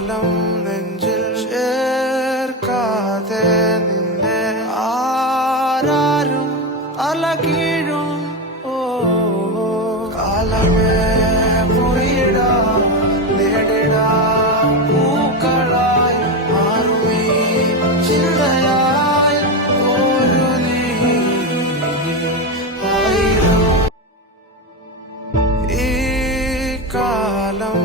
കാലം നെഞ്ചിൽ ചേർക്കാതെ നിന്നെ ആരാരും അലകീഴും കാലമേ പോയിടാ നേടിടാ പൂക്കളായി മാറുമീ ചിന്തയായി ഒരു നീ ആയിരം ഈ കാലം